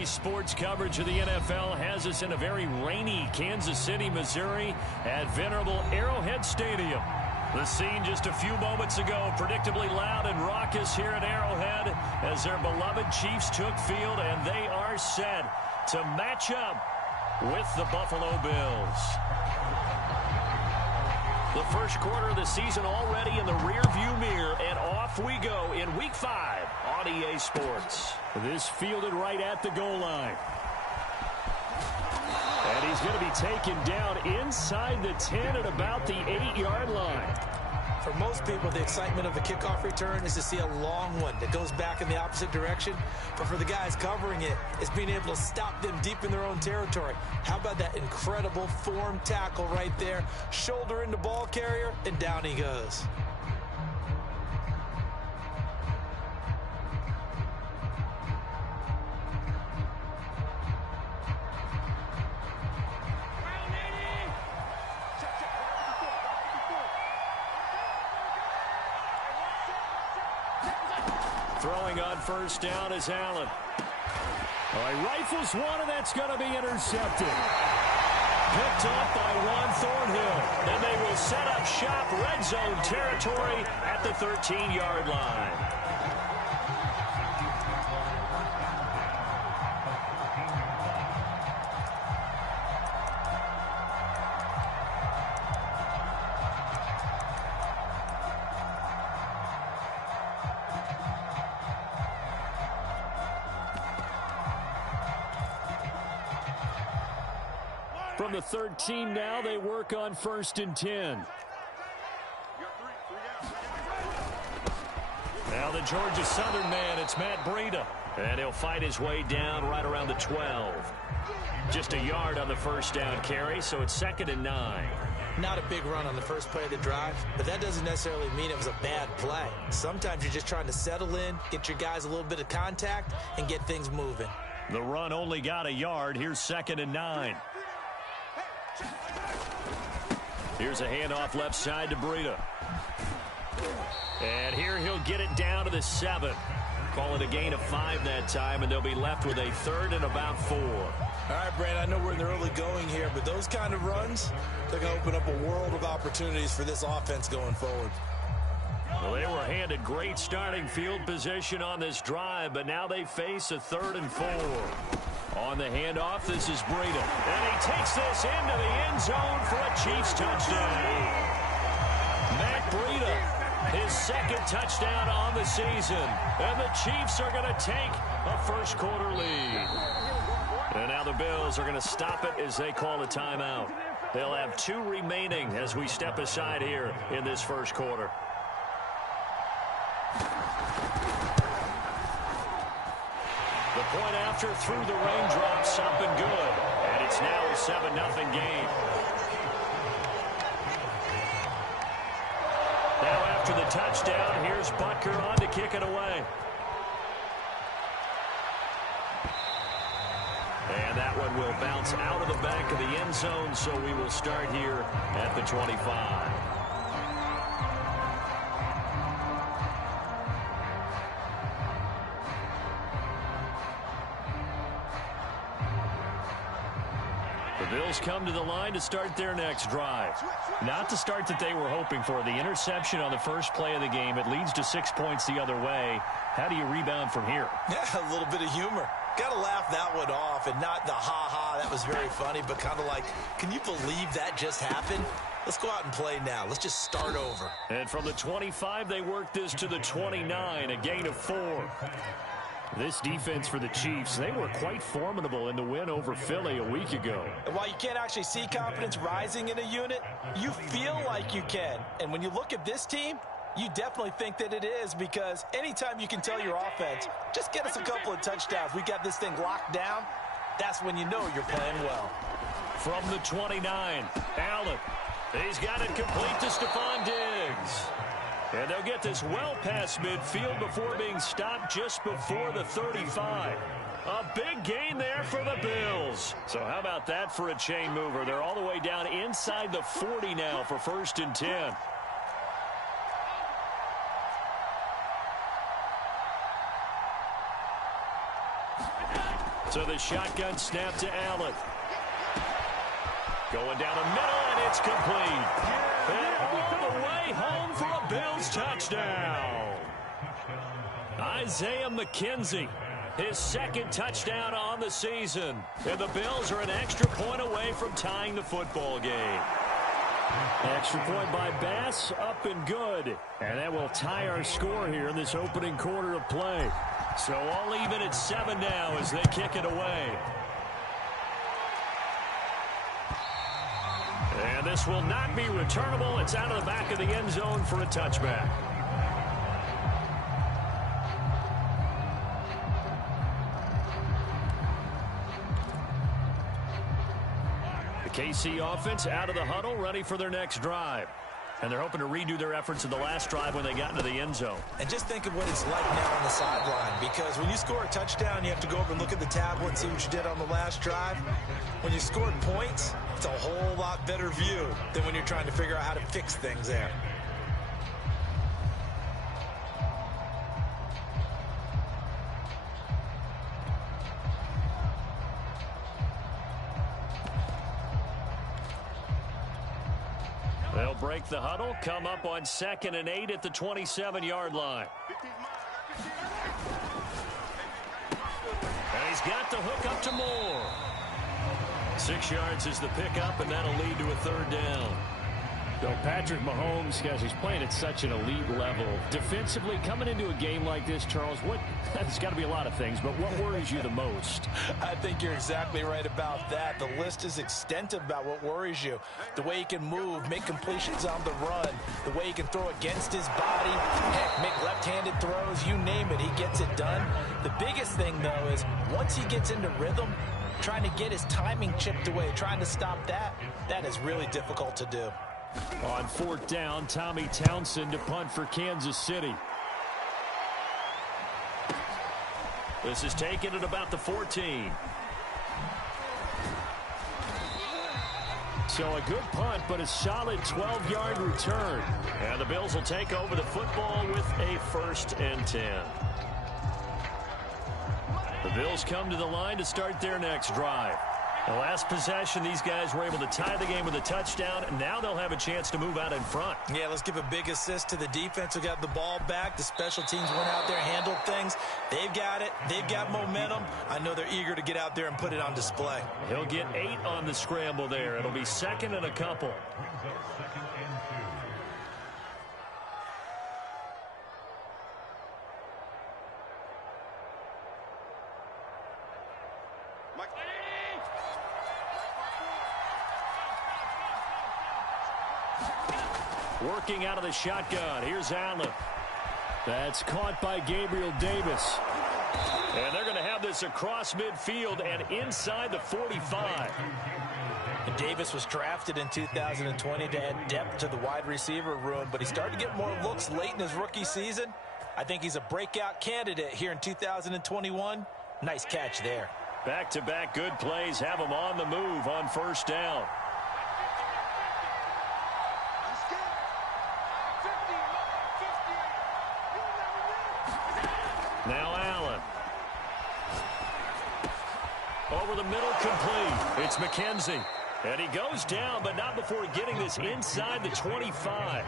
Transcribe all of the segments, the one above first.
Today's sports coverage of the NFL has us in a very rainy Kansas City, Missouri at venerable Arrowhead Stadium. The scene just a few moments ago, predictably loud and raucous here at Arrowhead as their beloved Chiefs took field, and they are set to match up with the Buffalo Bills. The first quarter of the season already in the rearview mirror, and off we go in Week 5 on EA Sports. This fielded right at the goal line. And he's going to be taken down inside the 10 at about the 8-yard line. For most people, the excitement of a kickoff return is to see a long one that goes back in the opposite direction. But for the guys covering it, it's being able to stop them deep in their own territory. How about that incredible form tackle right there? Shoulder in the ball carrier, and down he goes. Throwing on first down is Allen. All right, rifles one, and that's going to be intercepted. Picked off by Juan Thornhill. Then they will set up shop, red zone territory at the 13-yard line. From the 13 now, they work on 1st and 10. Now the Georgia Southern man, it's Matt Breida. And he'll fight his way down right around the 12. Just a yard on the first down carry, so it's 2nd and 9. Not a big run on the first play of the drive, but that doesn't necessarily mean it was a bad play. Sometimes you're just trying to settle in, get your guys a little bit of contact, and get things moving. The run only got a yard. Here's 2nd and 9. Here's a handoff left side to Breida. And here he'll get it down to the 7. Call it a gain of 5 that time, and they'll be left with a 3rd and about 4. All right, Brandon, I know we're in the early going here, but those kind of runs, they're going to open up a world of opportunities for this offense going forward. Well, they were handed great starting field position on this drive, but now they face a 3rd and 4. On the handoff, this is Breida. And he takes this into the end zone for a Chiefs touchdown. Matt Breida, his 2nd touchdown on the season. And the Chiefs are going to take a first quarter lead. And now the Bills are going to stop it as they call a timeout. They'll have 2 remaining as we step aside here in this first quarter. The point after through the raindrops, up and good. And it's now a 7-0 game. Now after the touchdown, here's Butker on to kick it away. And that one will bounce out of the back of the end zone, so we will start here at the 25. Bills come to the line to start their next drive. Not the start that they were hoping for. The interception on the first play of the game. It leads to 6 points the other way. How do you rebound from here? Yeah, a little bit of humor. Got to laugh that one off, and not the ha-ha, that was very funny, but kind of like, can you believe that just happened? Let's go out and play now. Let's just start over. And from the 25, they work this to the 29, a gain of 4. This defense for the Chiefs, they were quite formidable in the win over Philly a week ago. And while you can't actually see confidence rising in a unit, you feel like you can. And when you look at this team, you definitely think that it is, because anytime you can tell your offense, just get us a couple of touchdowns, we got this thing locked down, that's when you know you're playing well. From the 29, Allen. He's got it complete to Stephon Diggs. And they'll get this well past midfield before being stopped just before the 35. A big gain there for the Bills. So how about that for a chain mover? They're all the way down inside the 40 now for 1st and 10. So the shotgun snap to Allen. Going down the middle, and it's complete. And all the way home for a Bills touchdown. Isaiah McKenzie, his second touchdown on the season. And the Bills are an extra point away from tying the football game. Extra point by Bass, up and good. And that will tie our score here in this opening quarter of play. So all even at 7 now as they kick it away. And this will not be returnable. It's out of the back of the end zone for a touchback. The KC offense out of the huddle, ready for their next drive. And they're hoping to redo their efforts in the last drive when they got into the end zone. And just think of what it's like now on the sideline, because when you score a touchdown, you have to go over and look at the tablet and see what you did on the last drive. When you scored points, it's a whole lot better view than when you're trying to figure out how to fix things there. They'll break the huddle, come up on 2nd and 8 at the 27-yard line. And he's got the hook up to Moore. 6 yards is the pickup, and that'll lead to a 3rd down. So Patrick Mahomes, guys, he's playing at such an elite level. Defensively, coming into a game like this, Charles, there's got to be a lot of things, but what worries you the most? I think you're exactly right about that. The list is extensive about what worries you. The way he can move, make completions on the run, the way he can throw against his body, heck, make left-handed throws, you name it, he gets it done. The biggest thing, though, is once he gets into rhythm, trying to get his timing chipped away, trying to stop that is really difficult to do. On 4th down, Tommy Townsend to punt for Kansas City. This is taken at about the 14. So a good punt, but a solid 12-yard return. And the Bills will take over the football with a 1st and 10. The Bills come to the line to start their next drive. The last possession, these guys were able to tie the game with a touchdown, and now they'll have a chance to move out in front. Yeah, let's give a big assist to the defense who got the ball back. The special teams went out there, handled things. They've got it. They've got momentum. I know they're eager to get out there and put it on display. He'll get 8 on the scramble there. It'll be 2nd and a couple. Working out of the shotgun. Here's Allen. That's caught by Gabriel Davis. And they're going to have this across midfield and inside the 45. And Davis was drafted in 2020 to add depth to the wide receiver room, but he started to get more looks late in his rookie season. I think he's a breakout candidate here in 2021. Nice catch there. Back-to-back good plays have him on the move on 1st down. Now Allen. Over the middle, complete. It's McKenzie. And he goes down, but not before getting this inside the 25.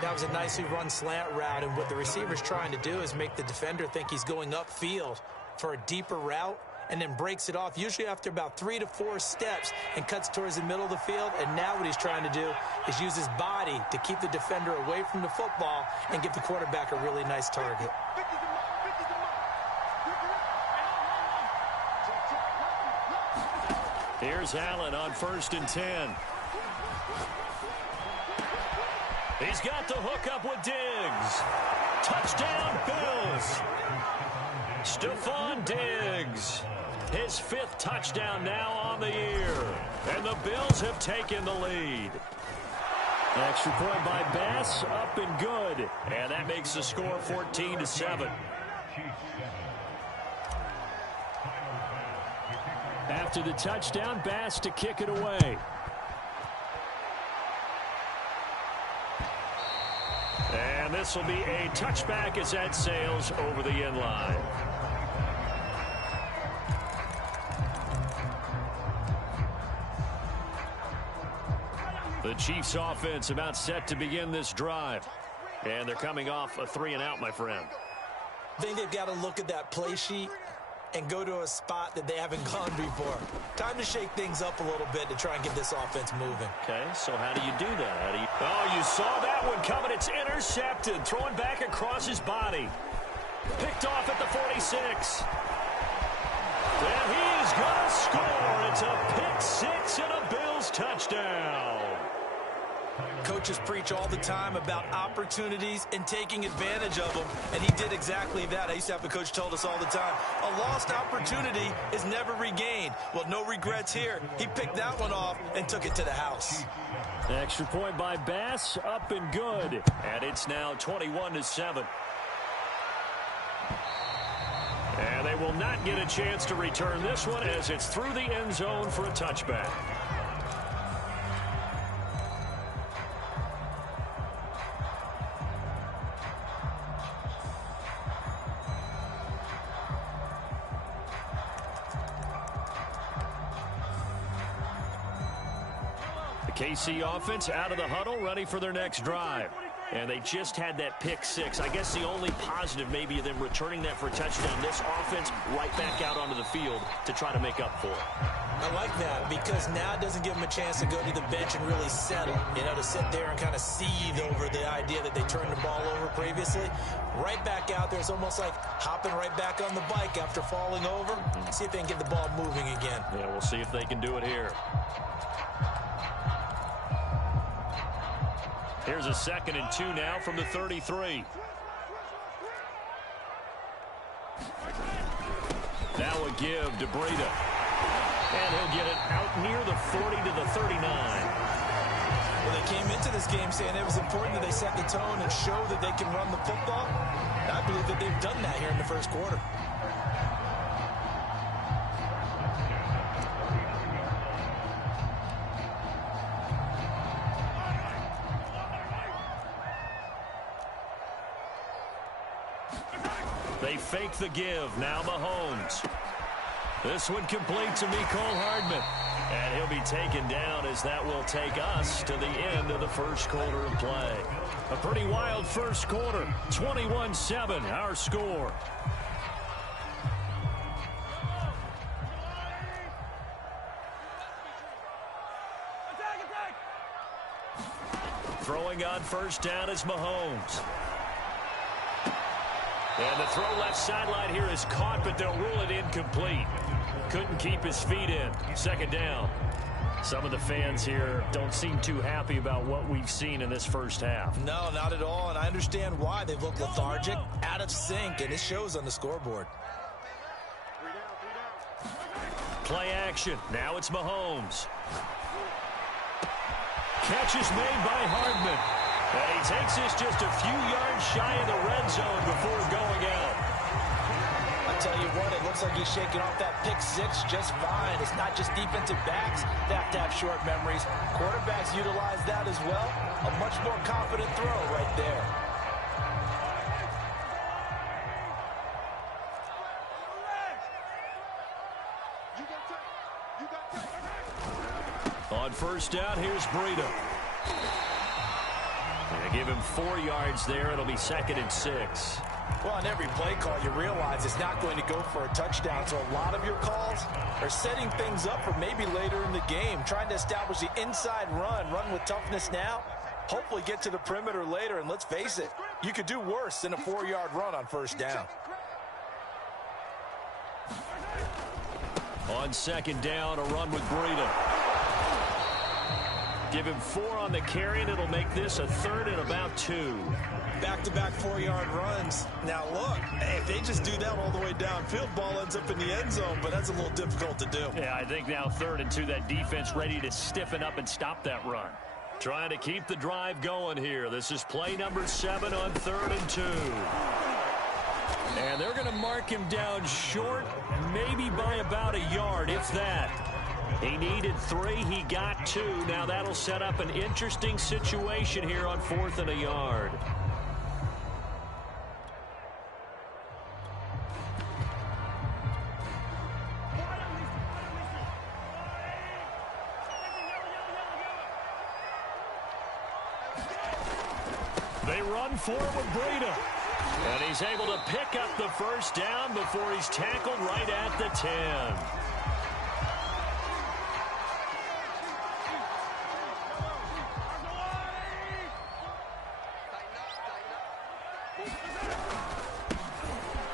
That was a nicely run slant route, and what the receiver's trying to do is make the defender think he's going upfield for a deeper route, and then breaks it off, usually after about 3 to 4 steps, and cuts towards the middle of the field. And now what he's trying to do is use his body to keep the defender away from the football and give the quarterback a really nice target. Here's Allen on 1st and 10. He's got the hook up with Diggs. Touchdown, Bills. Stephon Diggs. His 5th touchdown now on the year. And the Bills have taken the lead. Extra point by Bass, up and good. And that makes the score 14-7. After the touchdown, Bass to kick it away. And this will be a touchback as that sails over the end line. The Chiefs offense about set to begin this drive. And they're coming off a 3-and-out, my friend. I think they've got to look at that play sheet and go to a spot that they haven't gone before. Time to shake things up a little bit to try and get this offense moving. Okay, so how do you do that? Oh, you saw that one coming. It's intercepted. Throwing back across his body. Picked off at the 46. And he is going to score. It's a pick 6 and a Bills touchdown. Coaches preach all the time about opportunities and taking advantage of them, and he did exactly that. I used to have a coach told us all the time, a lost opportunity is never regained. Well, no regrets here. He picked that one off and took it to the house. Extra point by Bass, up and good. And it's now 21-7. And they will not get a chance to return this one as it's through the end zone for a touchback. KC offense out of the huddle, ready for their next drive. And they just had that pick 6. I guess the only positive maybe of them returning that for a touchdown. This offense right back out onto the field to try to make up for it. I like that because now it doesn't give them a chance to go to the bench and really settle. You know, to sit there and kind of seethe over the idea that they turned the ball over previously. Right back out there. It's almost like hopping right back on the bike after falling over. See if they can get the ball moving again. Yeah, we'll see if they can do it here. Here's a 2nd and 2 now from the 33. That will give to Breida. And he'll get it out near the 40 to the 39. Well, they came into this game saying it was important that they set the tone and show that they can run the football. And I believe that they've done that here in the first quarter. They fake the give. Now Mahomes. This one complete to Mecole Hardman. And he'll be taken down as that will take us to the end of the first quarter of play. A pretty wild first quarter. 21-7, our score. Throwing on first down is Mahomes. And the throw left sideline here is caught, but they'll rule it incomplete. Couldn't keep his feet in. 2nd down. Some of the fans here don't seem too happy about what we've seen in this first half. No, not at all, and I understand why. They've looked lethargic, out of sync, and it shows on the scoreboard. Play action. Now it's Mahomes. Catch is made by Hardman. And he takes this just a few yards shy of the red zone before going out. I tell you what, it looks like he's shaking off that pick 6 just fine. It's not just defensive backs that have to have short memories. Quarterbacks utilize that as well. A much more confident throw right there. On first down, here's Breida. They give him 4 yards there. It'll be 2nd and 6. Well, on every play call, you realize it's not going to go for a touchdown. So a lot of your calls are setting things up for maybe later in the game, trying to establish the inside run with toughness now, hopefully get to the perimeter later. And let's face it, you could do worse than a 4-yard run on first down. On 2nd down, a run with Breida. Give him 4 on the carry, and it'll make this a 3rd and about 2. Back-to-back 4-yard runs. Now, look, if they just do that all the way downfield, ball ends up in the end zone, but that's a little difficult to do. Yeah, I think now 3rd and 2, that defense ready to stiffen up and stop that run. Trying to keep the drive going here. This is play number 7 on 3rd and 2. And they're going to mark him down short, maybe by about a yard, if that. He needed 3. He got 2. Now that'll set up an interesting situation here on 4th and a yard. They run for it with Breida. And he's able to pick up the first down before he's tackled right at the 10.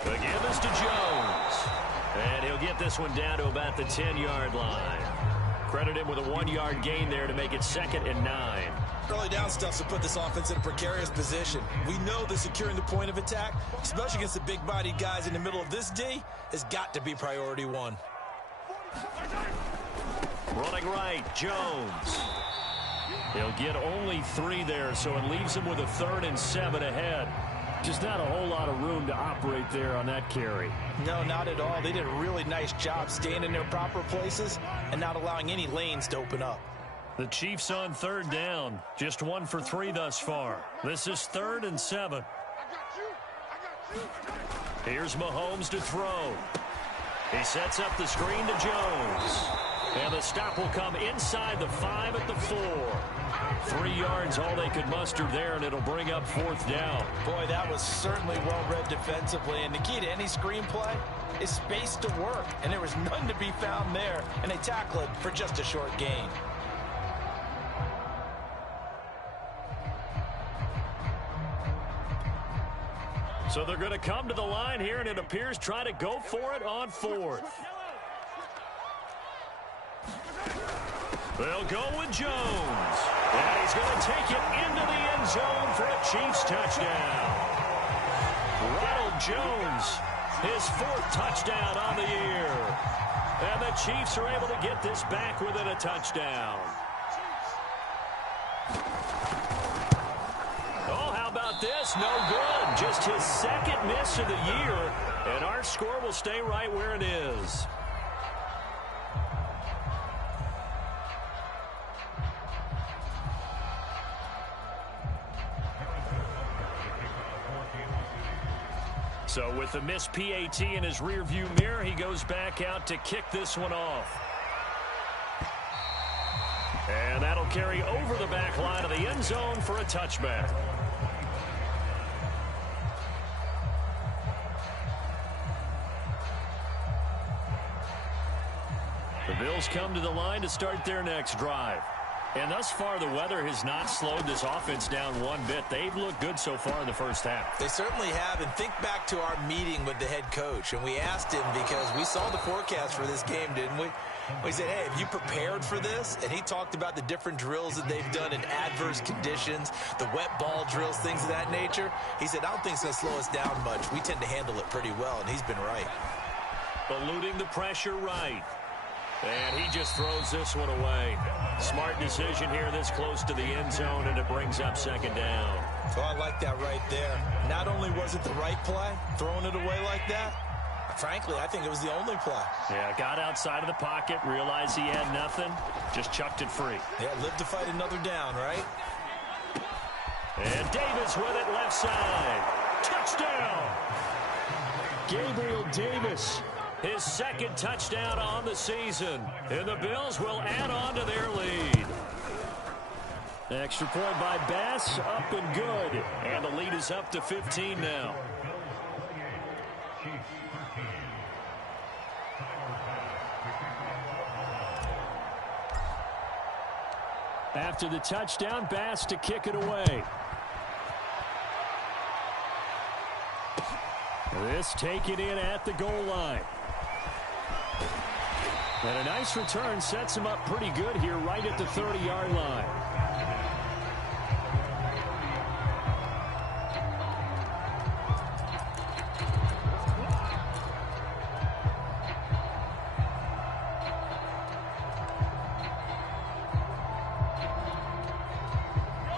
The give is to Jones. And he'll get this one down to about the 10-yard line. Credit him with a 1-yard gain there to make it 2nd and 9. Early down stuff to put this offense in a precarious position. We know that securing the point of attack, especially against the big-bodied guys in the middle of this D, has got to be priority one. Running right, Jones. He'll get only 3 there, so it leaves him with a 3rd and 7 ahead. Just not a whole lot of room to operate there on that carry. No, not at all. They did a really nice job staying in their proper places and not allowing any lanes to open up. The Chiefs on 3rd down. Just 1 for 3 thus far. This is 3rd and 7. Here's Mahomes to throw. He sets up the screen to Jones. And the stop will come inside the 5 at the 4. 3 yards, all they could muster there, and it'll bring up 4th down. Boy, that was certainly well-read defensively. And the key to any screenplay is space to work. And there was none to be found there. And they tackle it for just a short gain. So they're going to come to the line here, and it appears try to go for it on 4th. They'll go with Jones. And he's going to take it into the end zone for a Chiefs touchdown. Ronald Jones, his 4th touchdown on the year. And the Chiefs are able to get this back within a touchdown. Oh, how about this? No good. Just his 2nd miss of the year. And our score will stay right where it is. So with the missed PAT in his rearview mirror, he goes back out to kick this one off. And that'll carry over the back line of the end zone for a touchback. The Bills come to the line to start their next drive. And thus far, the weather has not slowed this offense down one bit. They've looked good so far in the first half. They certainly have. And think back to our meeting with the head coach. And we asked him because we saw the forecast for this game, didn't we? We said, hey, have you prepared for this? And he talked about the different drills that they've done in adverse conditions, the wet ball drills, things of that nature. He said, I don't think it's going to slow us down much. We tend to handle it pretty well, and he's been right. Eluding the pressure right. And he just throws this one away. Smart decision here this close to the end zone, and it brings up 2nd down. So I like that right there. Not only was it the right play, throwing it away like that, frankly, I think it was the only play. Yeah, got outside of the pocket, realized he had nothing, just chucked it free. Yeah, lived to fight another down, right? And Davis with it left side. Touchdown! Gabriel Davis. His 2nd touchdown on the season. And the Bills will add on to their lead. Extra point by Bass, up and good. And the lead is up to 15 now. After the touchdown, Bass to kick it away. This taken in at the goal line. And a nice return sets him up pretty good here right at the 30-yard line.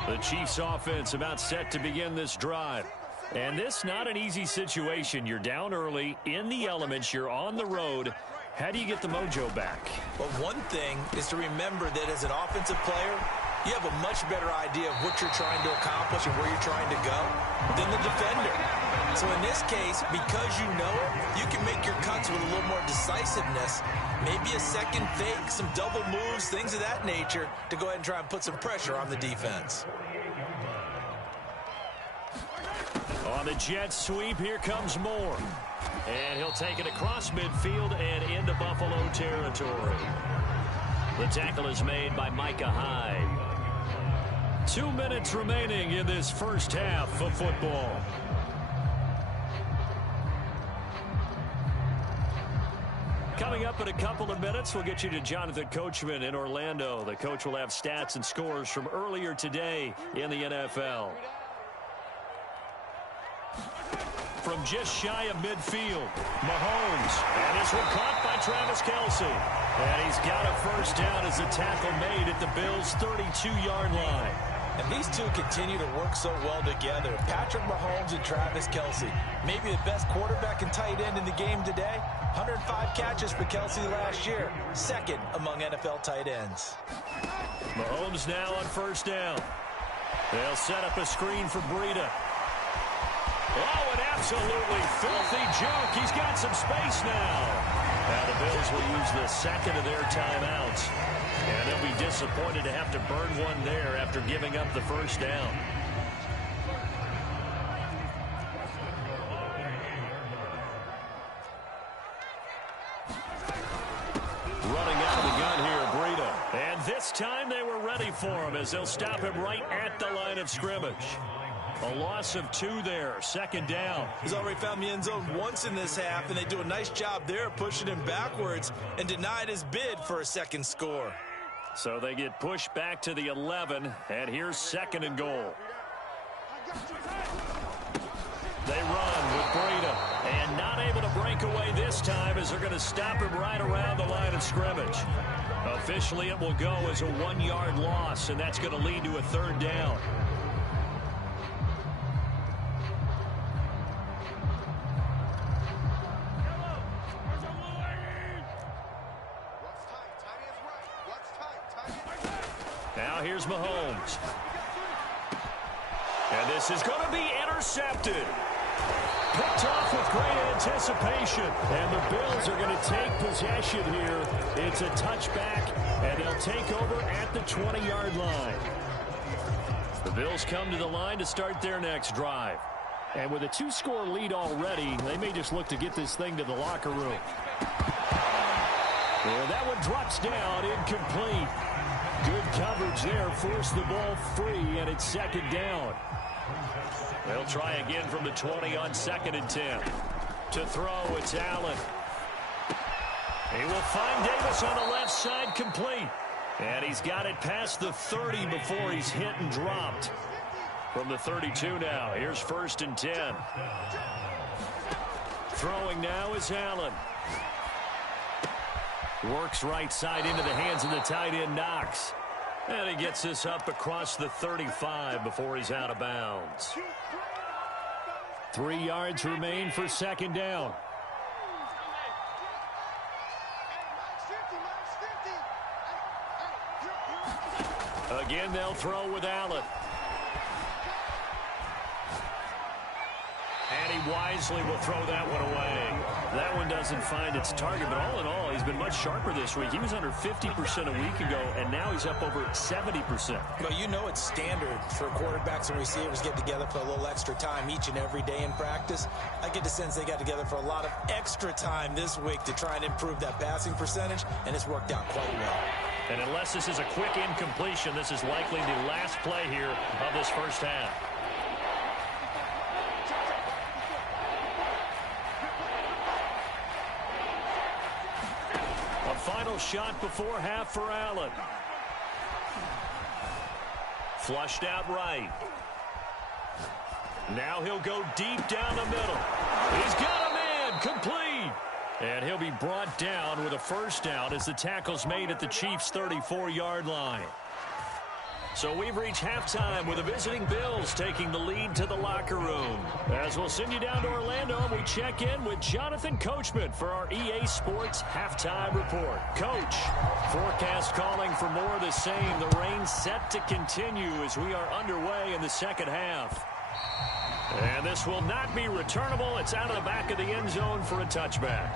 The Chiefs offense about set to begin this drive. And this not an easy situation. You're down early, in the elements, you're on the road. How do you get the mojo back? Well, one thing is to remember that as an offensive player, you have a much better idea of what you're trying to accomplish and where you're trying to go than the defender. So in this case, because you know it, you can make your cuts with a little more decisiveness, maybe a second fake, some double moves, things of that nature, to go ahead and try and put some pressure on the defense. the jet sweep. Here comes Moore. And he'll take it across midfield and into Buffalo territory. The tackle is made by Micah Hyde. 2 minutes remaining in this first half of football. Coming up in a couple of minutes, we'll get you to Jonathan Coachman in Orlando. The coach will have stats and scores from earlier today in the NFL. From just shy of midfield, Mahomes. And this one caught by Travis Kelce. And he's got a first down as the tackle made at the Bills' 32-yard line. And these two continue to work so well together. Patrick Mahomes and Travis Kelce. Maybe the best quarterback and tight end in the game today. 105 catches for Kelce last year. Second among NFL tight ends. Mahomes now on first down. They'll set up a screen for Breida. Oh, an absolutely filthy juke. He's got some space now. Now the Bills will use the second of their timeouts. And they'll be disappointed to have to burn one there after giving up the first down. Running out of the gun here, Breida. And this time they were ready for him as they'll stop him right at the line of scrimmage. A loss of 2 there, second down. He's already found the end zone once in this half, and they do a nice job there pushing him backwards and denied his bid for a second score. So they get pushed back to the 11, and here's second and goal. They run with Breida, and not able to break away this time as they're going to stop him right around the line of scrimmage. Officially, it will go as a 1-yard loss, and that's going to lead to a third down. Now here's Mahomes. And this is going to be intercepted. Picked off with great anticipation. And the Bills are going to take possession here. It's a touchback, and they'll take over at the 20-yard line. The Bills come to the line to start their next drive. And with a 2-score lead already, they may just look to get this thing to the locker room. Well, that one drops down, incomplete. Good coverage there, forced the ball free, and it's second down. They'll try again from the 20 on second and 10. To throw, it's Allen. He will find Davis on the left side, complete. And he's got it past the 30 before he's hit and dropped. From the 32 now, here's first and 10. Throwing now is Allen. Works right side into the hands of the tight end, Knox. And he gets this up across the 35 before he's out of bounds. 3 yards remain for second down. Again, they'll throw with Allen. And he wisely will throw that one away. That one doesn't find its target, but all in all, he's been much sharper this week. He was under 50% a week ago, and now he's up over 70%. Well, you know it's standard for quarterbacks and receivers get together for a little extra time each and every day in practice. I get the sense they got together for a lot of extra time this week to try and improve that passing percentage, and it's worked out quite well. And unless this is a quick incompletion, this is likely the last play here of this first half. Final shot before half for Allen. Flushed out right. Now he'll go deep down the middle. He's got a man, complete. And he'll be brought down with a first down as the tackle's made at the Chiefs' 34-yard line. So we've reached halftime with the visiting Bills taking the lead to the locker room. As we'll send you down to Orlando, we check in with Jonathan Coachman for our EA Sports Halftime Report. Coach, forecast calling for more of the same. The rain set to continue as we are underway in the second half. And this will not be returnable. It's out of the back of the end zone for a touchback.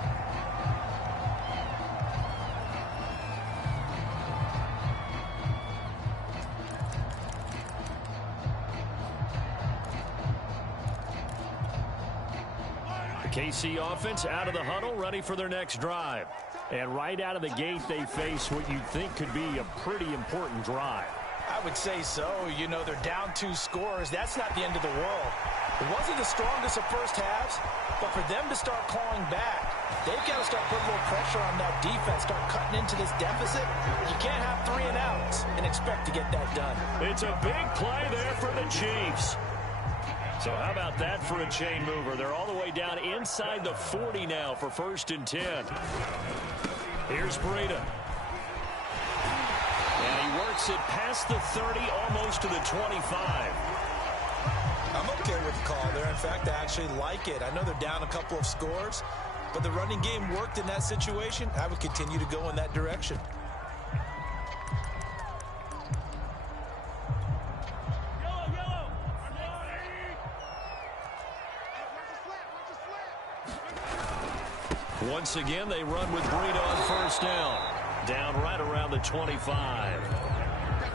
KC offense out of the huddle, ready for their next drive. And right out of the gate, they face what you'd think could be a pretty important drive. I would say so. You know, they're down 2 scores. That's not the end of the world. It wasn't the strongest of first halves, but for them to start clawing back, they've got to start putting a little pressure on that defense, start cutting into this deficit. You can't have 3 and outs and expect to get that done. It's a big play there for the Chiefs. So how about that for a chain mover? They're all the way down inside the 40 now for 1st and 10. Here's Breida. And he works it past the 30, almost to the 25. I'm okay with the call there. In fact, I actually like it. I know they're down a couple of scores, but the running game worked in that situation. I would continue to go in that direction. Once again, they run with Breida on 1st down. Down right around the 25.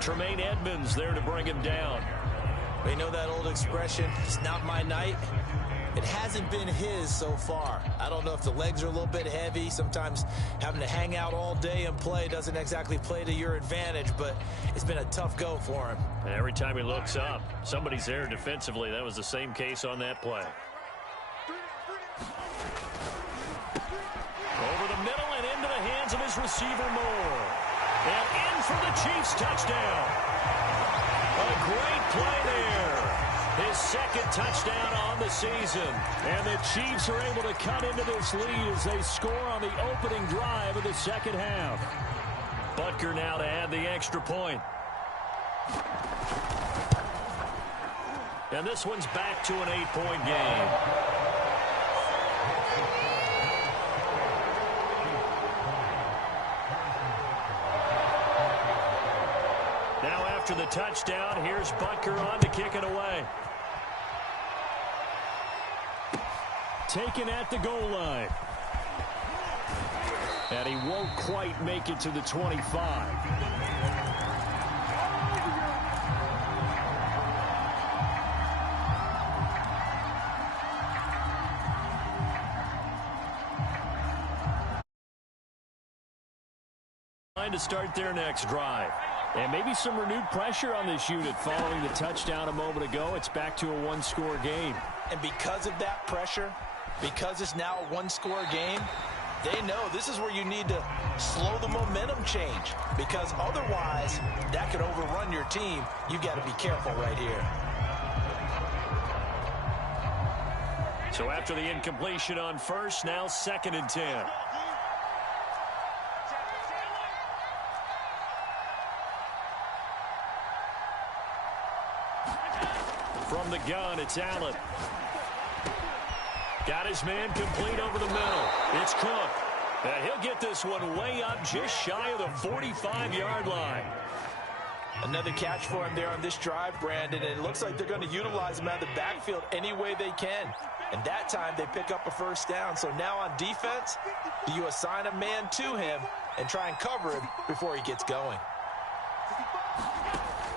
Tremaine Edmonds there to bring him down. You know that old expression, it's not my night? It hasn't been his so far. I don't know if the legs are a little bit heavy. Sometimes having to hang out all day and play doesn't exactly play to your advantage, but it's been a tough go for him. And every time he looks up, somebody's there defensively. That was the same case on that play. Over the middle and into the hands of his receiver, Moore. And in for the Chiefs touchdown. A great play there. His 2nd touchdown on the season. And the Chiefs are able to cut into this lead as they score on the opening drive of the 2nd half. Butker now to add the extra point. And this one's back to an 8-point game. Now after the touchdown, here's Butker on to kick it away. Taken at the goal line. And he won't quite make it to the 25. To start their next drive. And maybe some renewed pressure on this unit following the touchdown a moment ago. It's back to a 1-score game. And because of that pressure, because it's now a 1-score game, they know this is where you need to slow the momentum change, because otherwise that could overrun your team. You've got to be careful right here. So after the incompletion on 1st, now 2nd and 10. From the gun, it's Allen. Got his man complete over the middle. It's Cook. And he'll get this one way up just shy of the 45-yard line. Another catch for him there on this drive, Brandon, and it looks like they're going to utilize him out of the backfield any way they can. And that time they pick up a 1st down. So now on defense, do you assign a man to him and try and cover him before he gets going?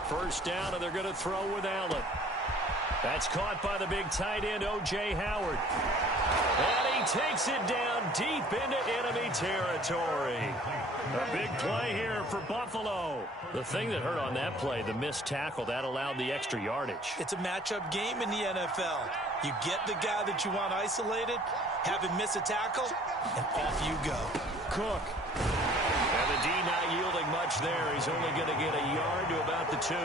1st down, and they're going to throw with Allen. That's caught by the big tight end, O.J. Howard. And he takes it down deep into enemy territory. A big play here for Buffalo. The thing that hurt on that play, the missed tackle, that allowed the extra yardage. It's a matchup game in the NFL. You get the guy that you want isolated, have him miss a tackle, and off you go. Cook. And the D not yielding much there. He's only going to get a yard to about the 2.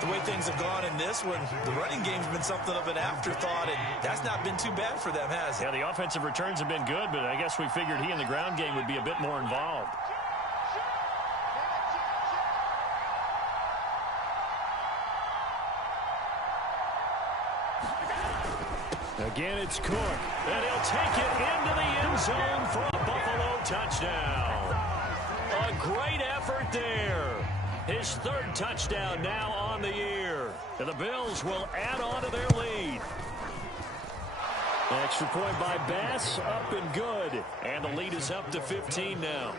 The way things have gone in this one, the running game's been something of an afterthought, and that's not been too bad for them, has it? Yeah, the offensive returns have been good, but I guess we figured he in the ground game would be a bit more involved. Again, it's Cook. And he'll take it into the end zone for a Buffalo touchdown. A great effort there. His 3rd touchdown now on the year. And the Bills will add on to their lead. Extra point by Bass, up and good. And the lead is up to 15 now.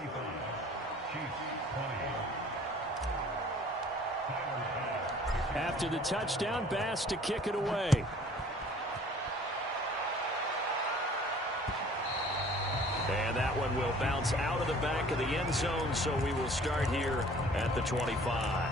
After the touchdown, Bass to kick it away. will bounce out of the back of the end zone, so we will start here at the 25.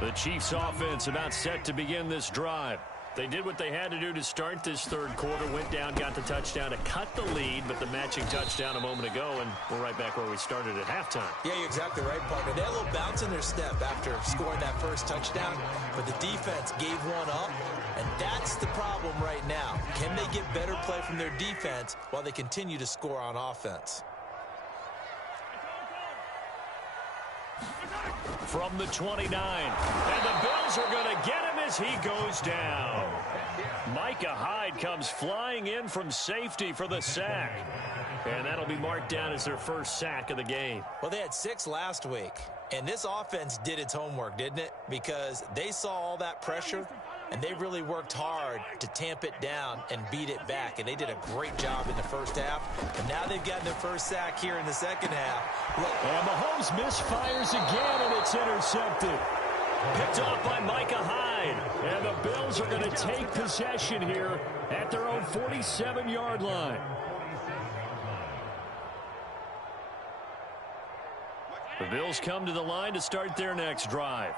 The Chiefs offense about set to begin this drive. They did what they had to do to start this third quarter, went down, got the touchdown to cut the lead, but the matching touchdown a moment ago, and we're right back where we started at halftime. Yeah, you're exactly right, partner. They had a little bounce in their step after scoring that first touchdown, but the defense gave one up, and that's the problem right now. Can they get better play from their defense while they continue to score on offense? From the 29, and the Bills are going to get him as he goes down. Micah Hyde comes flying in from safety for the sack, and that'll be marked down as their first sack of the game. Well, they had 6 last week, and this offense did its homework, didn't it? Because they saw all that pressure, and they really worked hard to tamp it down and beat it back, and they did a great job in the first half, and now they've gotten their first sack here in the second half. Look, and Mahomes misfires again, and it's intercepted. Picked off by Micah Hyde, and the Bills are going to take possession here at their own 47-yard line. The Bills come to the line to start their next drive.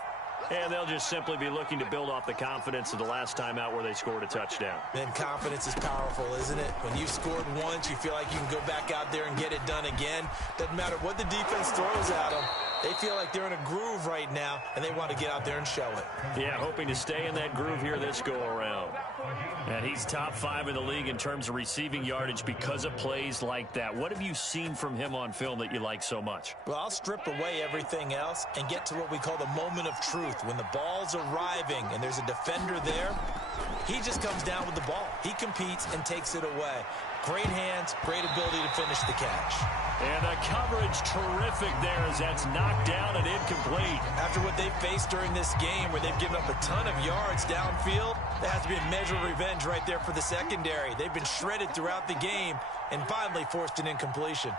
And they'll just simply be looking to build off the confidence of the last time out where they scored a touchdown. And confidence is powerful, isn't it? When you've scored once, you feel like you can go back out there and get it done again. Doesn't matter what the defense throws at them. They feel like they're in a groove right now, and they want to get out there and show it. Yeah, hoping to stay in that groove here this go-around. And he's top 5 in the league in terms of receiving yardage because of plays like that. What have you seen from him on film that you like so much? Well, I'll strip away everything else and get to what we call the moment of truth. When the ball's arriving and there's a defender there, he just comes down with the ball. He competes and takes it away. Great hands, great ability to finish the catch. And the coverage terrific there as that's knocked down and incomplete. After what they've faced during this game where they've given up a ton of yards downfield, there has to be a measure of revenge right there for the secondary. They've been shredded throughout the game and finally forced an incompletion.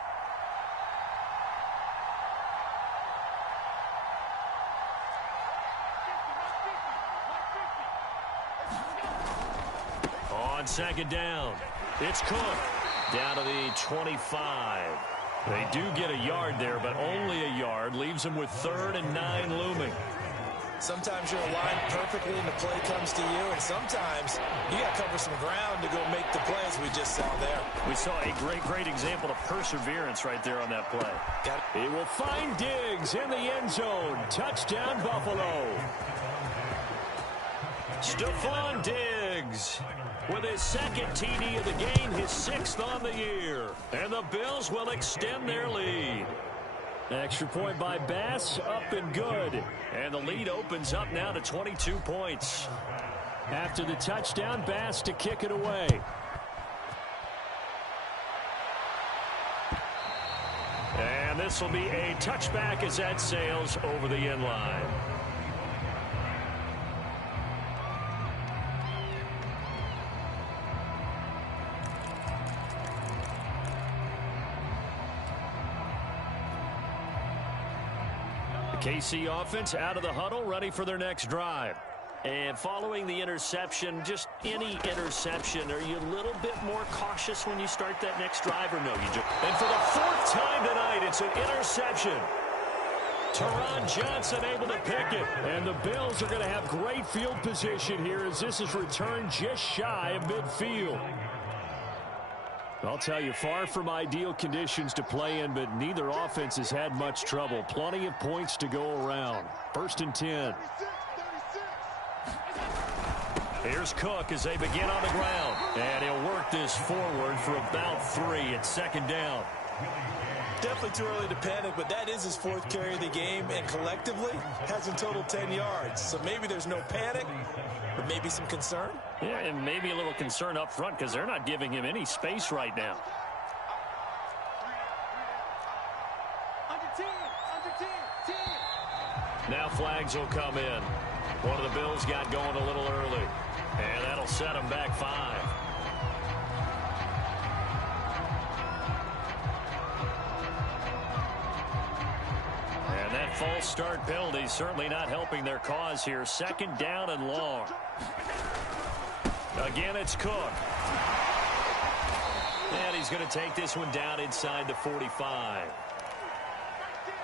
On second down, it's Cook down to the 25. They do get a yard there, but only a yard. Leaves them with 3rd and 9 looming. Sometimes you're aligned perfectly and the play comes to you, and sometimes you got to cover some ground to go make the play, as we just saw there. We saw a great example of perseverance right there on that play. He will find Diggs in the end zone. Touchdown, Buffalo. Stephon Diggs with his 2nd TD of the game, his 6th on the year. And the Bills will extend their lead. Extra point by Bass, up and good. And the lead opens up now to 22 points. After the touchdown, Bass to kick it away. And this will be a touchback as that sails over the end line. KC offense out of the huddle, ready for their next drive. And following the interception, just any interception, are you a little bit more cautious when you start that next drive or no? And for the 4th time tonight, it's an interception. Teron Johnson able to pick it. And the Bills are going to have great field position here as this is returned just shy of midfield. I'll tell you, far from ideal conditions to play in, but neither offense has had much trouble. Plenty of points to go around. 1st and 10. Here's Cook as they begin on the ground. And he'll work this forward for about 3 at 2nd down. Definitely too early to panic, but that is his 4th carry of the game, and collectively has in total 10 yards. So maybe there's no panic, but maybe some concern. Yeah, and maybe a little concern up front because they're not giving him any space right now. Now flags will come in. One of the Bills got going a little early, and that'll set them back 5. And that false start penalty certainly not helping their cause here. 2nd down and long. Again, it's Cook. And he's going to take this one down inside the 45.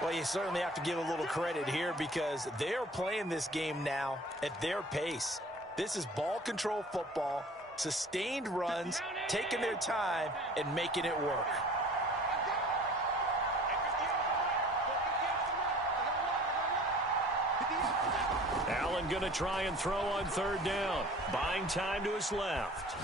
Well, you certainly have to give a little credit here because they are playing this game now at their pace. This is ball control football, sustained runs, taking their time, and making it work. Allen going to try and throw on third down. Buying time to his left.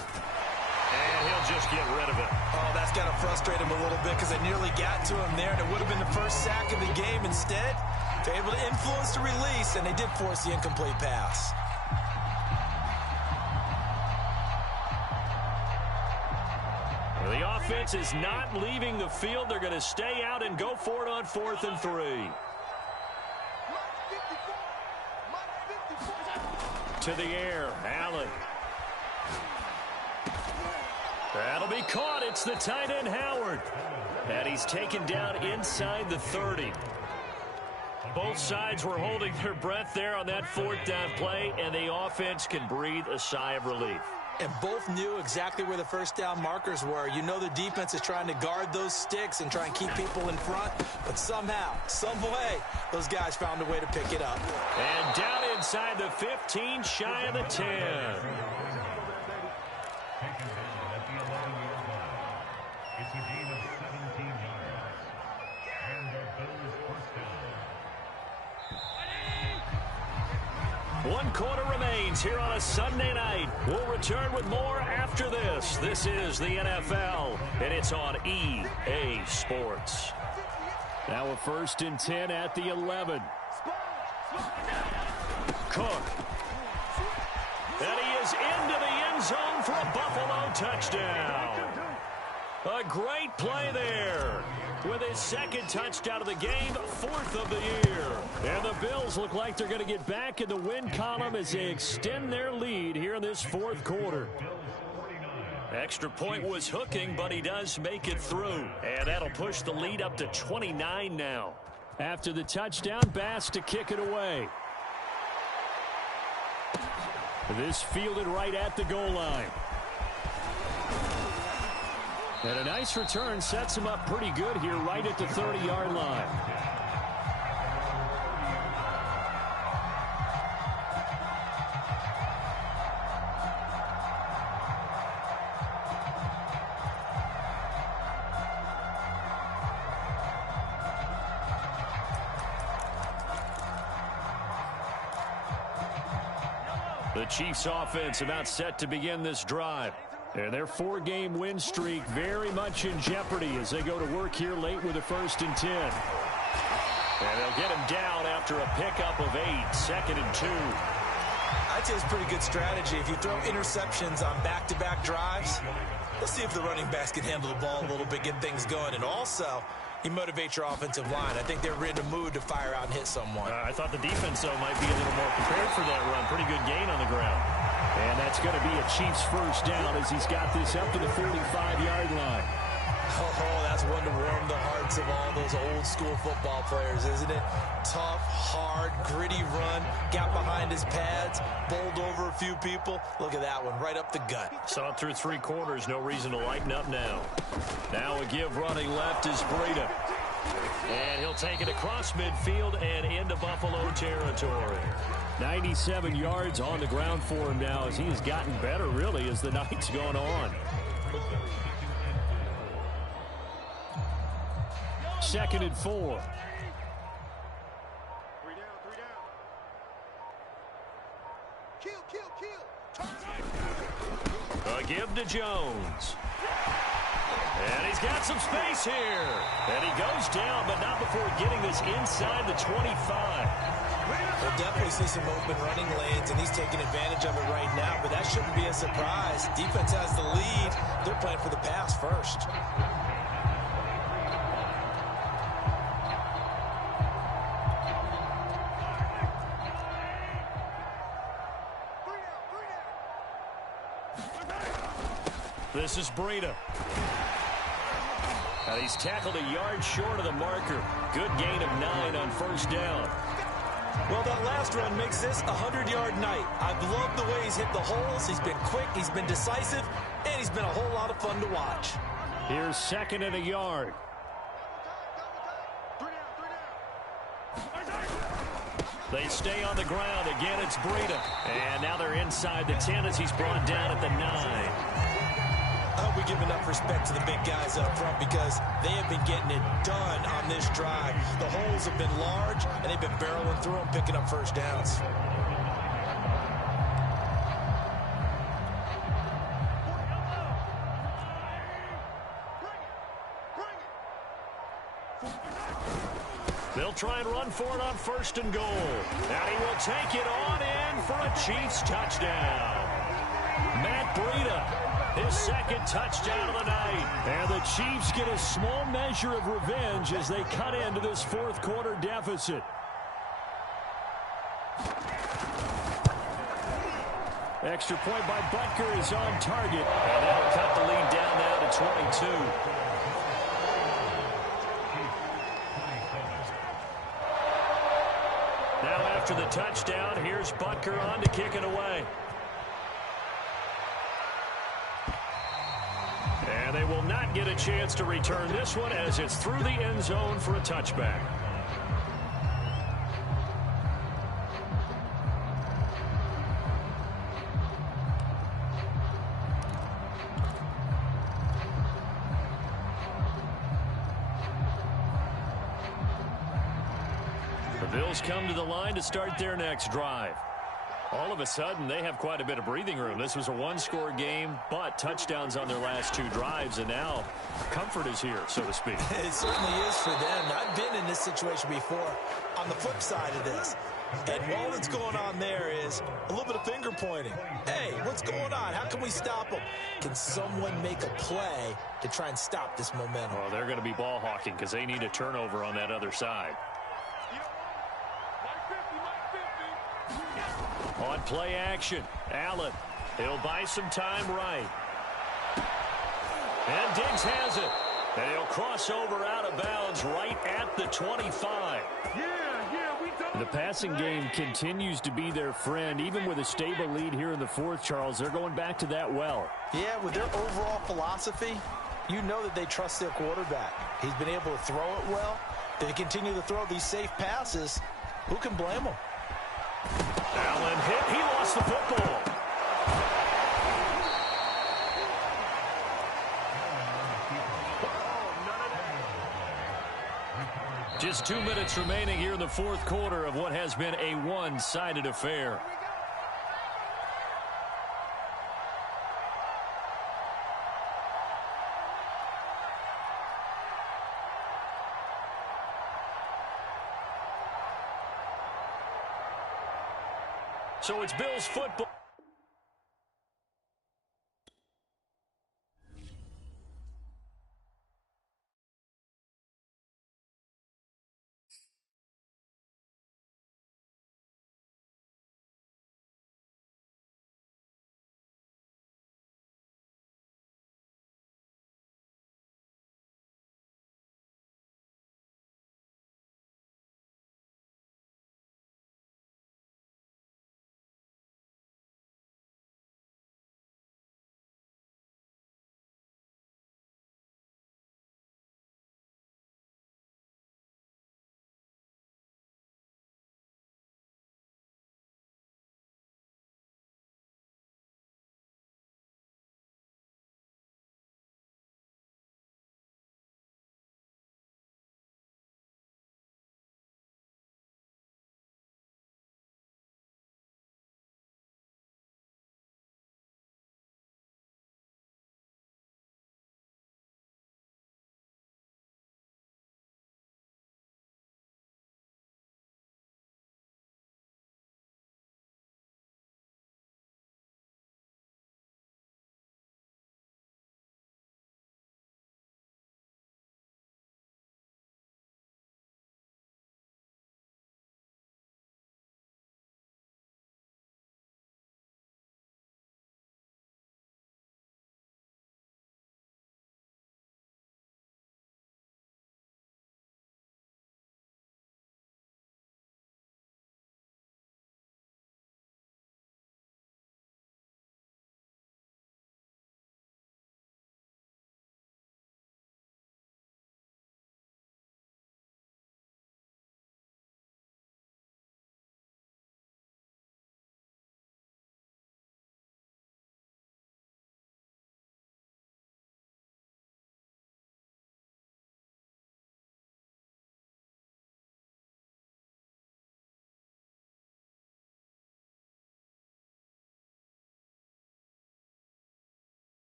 And he'll just get rid of it. Oh, that's got to frustrate him a little bit because they nearly got to him there, and it would have been the first sack of the game. Instead, they're able to influence the release, and they did force the incomplete pass. Well, the offense is not leaving the field. They're going to stay out and go for it on 4th and 3. To the air, Allen. That'll be caught. It's the tight end, Howard. And he's taken down inside the 30. Both sides were holding their breath there on that 4th down play, and the offense can breathe a sigh of relief. And both knew exactly where the first down markers were. You know the defense is trying to guard those sticks and try and keep people in front, but somehow, some way, those guys found a way to pick it up. And down inside the 15, shy of the 10. One quarter remains here on a Sunday night. We'll return with more after this. This is the NFL, and it's on EA Sports. Now a 1st and 10 at the 11. Cook. And he is into the end zone for a Buffalo touchdown. A great play there. With his 2nd touchdown of the game, 4th of the year. And the Bills look like they're going to get back in the win column as they extend their lead here in this 4th quarter. Extra point was hooking, but he does make it through. And that'll push the lead up to 29 now. After the touchdown, Bass to kick it away. This fielded right at the goal line. And a nice return sets him up pretty good here right at the 30-yard line. The Chiefs offense about set to begin this drive. And their 4-game win streak very much in jeopardy as they go to work here late with a 1st and 10. And they'll get him down after a pickup of 8, 2nd and 2. I'd say it's a pretty good strategy. If you throw interceptions on back-to-back drives, let's see if the running backs can handle the ball a little bit, get things going. And also, you motivate your offensive line. I think they're in the mood to fire out and hit someone. I thought the defense, though, might be a little more prepared for that run. Pretty good gain on the ground. And that's going to be a Chiefs 1st down as he's got this up to the 45-yard line. Oh, that's one to warm the hearts of all those old-school football players, isn't it? Tough, hard, gritty run, got behind his pads, bowled over a few people. Look at that one, right up the gut. Saw it through 3 quarters, no reason to lighten up now. Now a give running left is Breida. And he'll take it across midfield and into Buffalo territory. 97 yards on the ground for him now as he has gotten better, really, as the night's gone on. 2nd and 4. A give to Jones. And he's got some space here. And he goes down, but not before getting this inside the 25. We'll definitely see some open running lanes, and he's taking advantage of it right now, but that shouldn't be a surprise. Defense has the lead. They're playing for the pass first. This is Breida. And he's tackled a yard short of the marker. Good gain of 9 on 1st down. Well, that last run makes this a 100-yard night. I've loved the way he's hit the holes. He's been quick, he's been decisive, and he's been a whole lot of fun to watch. Here's 2nd and a yard. They stay on the ground. Again, it's Breida. And now they're inside the 10 as he's brought down at the 9. I hope we give enough respect to the big guys up front because they have been getting it done on this drive. The holes have been large, and they've been barreling through them, picking up first downs. They'll try and run for it on 1st and goal. And he will take it on in for a Chiefs touchdown. Matt Breida, his 2nd touchdown of the night. And the Chiefs get a small measure of revenge as they cut into this 4th quarter deficit. Extra point by Butker is on target. And that'll cut the lead down now to 22. Now after the touchdown, here's Butker on to kick it away. And they will not get a chance to return this one as it's through the end zone for a touchback. The Bills come to the line to start their next drive. All of a sudden, they have quite a bit of breathing room. This was a one-score game, but touchdowns on their last 2 drives, and now comfort is here, so to speak. It certainly is for them. I've been in this situation before on the flip side of this. And all that's going on there is a little bit of finger pointing. Hey, what's going on? How can we stop them? Can someone make a play to try and stop this momentum? Well, they're going to be ball hawking because they need a turnover on that other side. On play action, Allen. He'll buy some time right. And Diggs has it. And he'll cross over out of bounds right at the 25. The passing game continues to be their friend. Even with a stable lead here in the 4th, Charles, they're going back to that well. Yeah, with their overall philosophy, you know that they trust their quarterback. He's been able to throw it well. They continue to throw these safe passes. Who can blame them? Allen hit. He lost the football. Just 2 minutes remaining here in the 4th quarter of what has been a one-sided affair. So it's Bills football.